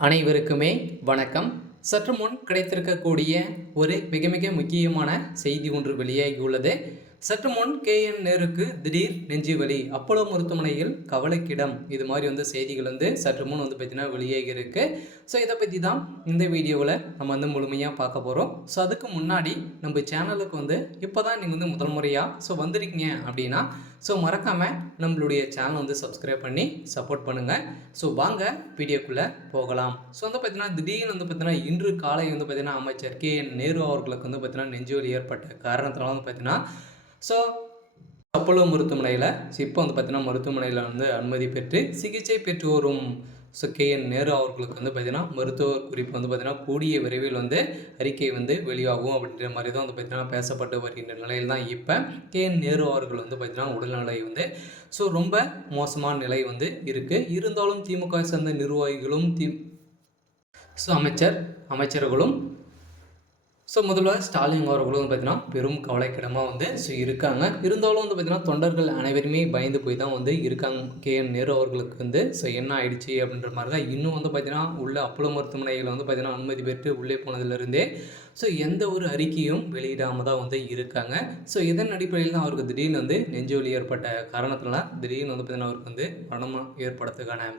அனைவருக்குமே வணக்கம். சற்று முன் கிடைத்திருக்கக்கூடிய ஒரு மிக மிக முக்கியமான செய்தி ஒன்று வெளியாகியுள்ளது. சற்று முன் KN நேருக்கு திடீர் நெஞ்சுவலி, அப்போலோ மருத்துவமனையில் கவலைக்கிடம். இது மாதிரி செய்திகள் சற்று முன் பார்த்தீங்கன்னா வெளியாகி இருக்கு. ஸோ இதை பற்றி தான் இந்த வீடியோவில் நம்ம முழுமையாக பார்க்க போகிறோம். ஸோ அதுக்கு முன்னாடி நம்ம சேனலுக்கு இப்போ தான் நீங்கள் முதல் முறையாக வந்திருக்கீங்க அப்படின்னா மறக்காமல் நம்மளுடைய சேனல் சப்ஸ்கிரைப் பண்ணி சப்போர்ட் பண்ணுங்கள். ஸோ வாங்க வீடியோக்குள்ளே போகலாம். ஸோ பார்த்தீங்கன்னா திடீர்னு பார்த்தீங்கன்னா இன்று காலை பார்த்தீங்கன்னா அமைச்சர் KN நேரு அவர்களுக்கு பார்த்தீங்கன்னா நெஞ்சுவலி ஏற்பட்ட காரணத்தினால பார்த்தீங்கன்னா ஸோ அப்போலோ மருத்துவமனையில் இப்போ பார்த்தீங்கன்னா மருத்துவமனையில் அனுமதி பெற்று சிகிச்சை பெற்று வரும் KN நேரு அவர்களுக்கு பார்த்தீங்கன்னா மருத்துவர் குறிப்பு பார்த்தீங்கன்னா கூடிய விரைவில் அறிக்கை வெளியாகும் அப்படின்ற மாதிரி தான் பார்த்தீங்கன்னா பேசப்பட்டு வருகின்ற நிலையில் தான் இப்போ KN நேரு அவர்கள் பார்த்தீங்கன்னா உடல்நிலை ரொம்ப மோசமான நிலை இருக்குது. இருந்தாலும் திமுக சேர்ந்த நிர்வாகிகளும் அமைச்சர்களும் முதல்வர் ஸ்டாலின் அவர்களும் பார்த்தீங்கன்னா பெரும் கவலைக்கிடமாக இருக்காங்க. இருந்தாலும் பார்த்தீங்கன்னா தொண்டர்கள் அனைவருமே பயந்து போய் தான் இருக்காங்க. KN நேரு அவர்களுக்கு என்ன ஆயிடுச்சு அப்படின்ற மாதிரி தான் இன்னும் பார்த்தீங்கன்னா உள்ள அப்போலோ மருத்துவமனையில் பார்த்தீங்கன்னா அனுமதி பெற்று உள்ளே போனதுலேருந்தே எந்த ஒரு அறிக்கையும் வெளியிடாமல் தான் இருக்காங்க. இதன் அடிப்படையில் தான் அவருக்கு திடீர்னு நெஞ்சுவலி ஏற்பட்ட காரணத்தினால திடீர்னு பார்த்தீங்கன்னா அவருக்கு மரணம் ஏற்படுறதுக்கான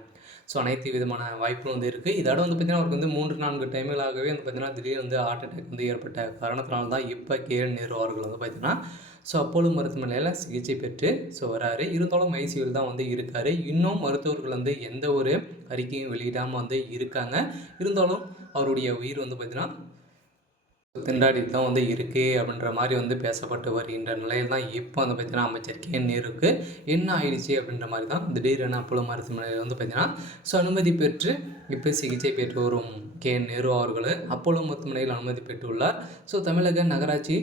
அனைத்து விதமான வாய்ப்பும் இருக்குது. இதோட பார்த்தீங்கன்னா அவருக்கு 3-4 டைம்களாகவே பார்த்தீங்கன்னா திடீர்னு ஹார்ட் அட்டாக் ஏற்பட்ட காரணத்தினால தான் இப்போ KN நேரு அவர்கள் பார்த்தீங்கன்னா அப்போலோ மருத்துவமனையில் சிகிச்சை பெற்று வராரு. இருந்தாலும் ஐசியூவில் தான் இருக்கார். இன்னும் மருத்துவர்கள் எந்த ஒரு அறிக்கையும் வெளியிடாமல் இருக்காங்க. இருந்தாலும் அவருடைய உயிர் பார்த்தீங்கன்னா திண்டாடி தான் இருக்குது அப்படின்ற மாதிரி பேசப்பட்டு வருகின்ற நிலையில் தான் இப்போ பார்த்தீங்கன்னா அமைச்சர் KN நேருக்கு என்ன ஆயிடுச்சு அப்படின்ற மாதிரி தான் திடீரென அப்போலோ மருத்துவமனையில் பார்த்தீங்கன்னா அனுமதி பெற்று இப்போ சிகிச்சை பெற்று வரும் KN நேரு அவர்கள் அப்போலோ மருத்துவமனையில் அனுமதி பெற்றுள்ளார். தமிழக நகராட்சி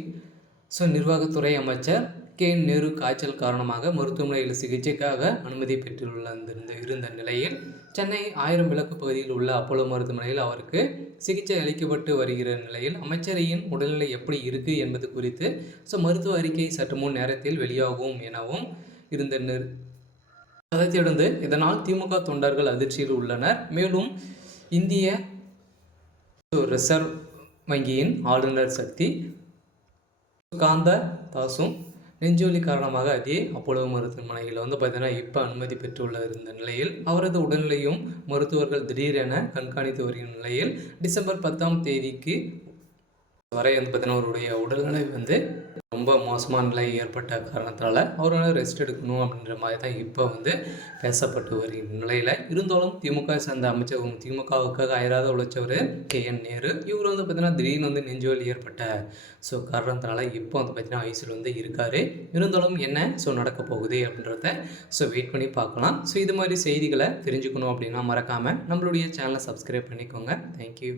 நிர்வாகத்துறை அமைச்சர் KN நேரு காய்ச்சல் காரணமாக மருத்துவமனையில் சிகிச்சைக்காக அனுமதி இருந்த நிலையில் சென்னை 1000 விளக்கு பகுதியில் உள்ள அப்போலோ மருத்துவமனையில் அவருக்கு சிகிச்சை அளிக்கப்பட்டு வருகிற நிலையில் அமைச்சரின் உடல்நிலை எப்படி இருக்குது என்பது குறித்து மருத்துவ அறிக்கை சற்று முன் நேரத்தில் வெளியாகும் எனவும் இருந்தனர். அதை தொடர்ந்து இதனால் திமுக தொண்டர்கள் அதிர்ச்சியில் உள்ளனர். மேலும் இந்திய ரிசர்வ் வங்கியின் ஆளுநர் சக்தி காந்த தாஸும் நெஞ்சுவலி காரணமாக அதே அப்போலோ மருத்துவமனையில் பார்த்தீங்கன்னா இப்போ அனுமதி பெற்றுள்ள இருந்த நிலையில் அவரது உடல்நிலையும் மருத்துவர்கள் திடீரென கண்காணித்து வருகிற நிலையில் டிசம்பர் 10ஆம் தேதிக்கு வரை பார்த்தீங்கன்னா அவருடைய உடல்நிலை ரொம்ப மோசமான நிலை ஏற்பட்ட காரணத்தினால அவரால் ரெஸ்ட் எடுக்கணும் அப்படின்ற மாதிரி தான் இப்போ பேசப்பட்டு வருகிற நிலையில் இருந்தாலும் திமுக சேர்ந்த அமைச்சர் திமுகவுக்காக அயராத உழைச்சவர் KN நேரு இவர் பார்த்தீங்கன்னா திடீர்னு நெஞ்சுவலி ஏற்பட்ட காரணத்தினால இப்போ பார்த்தீங்கன்னா ஐசியூவில் இருக்கார். இருந்தாலும் என்ன நடக்க போகுது அப்படின்றத வெயிட் பண்ணி பார்க்கலாம். இது மாதிரி செய்திகளை தெரிஞ்சுக்கணும் அப்படின்னா மறக்காமல் நம்மளுடைய சேனலை சப்ஸ்கிரைப் பண்ணிக்கோங்க. தேங்க்யூ.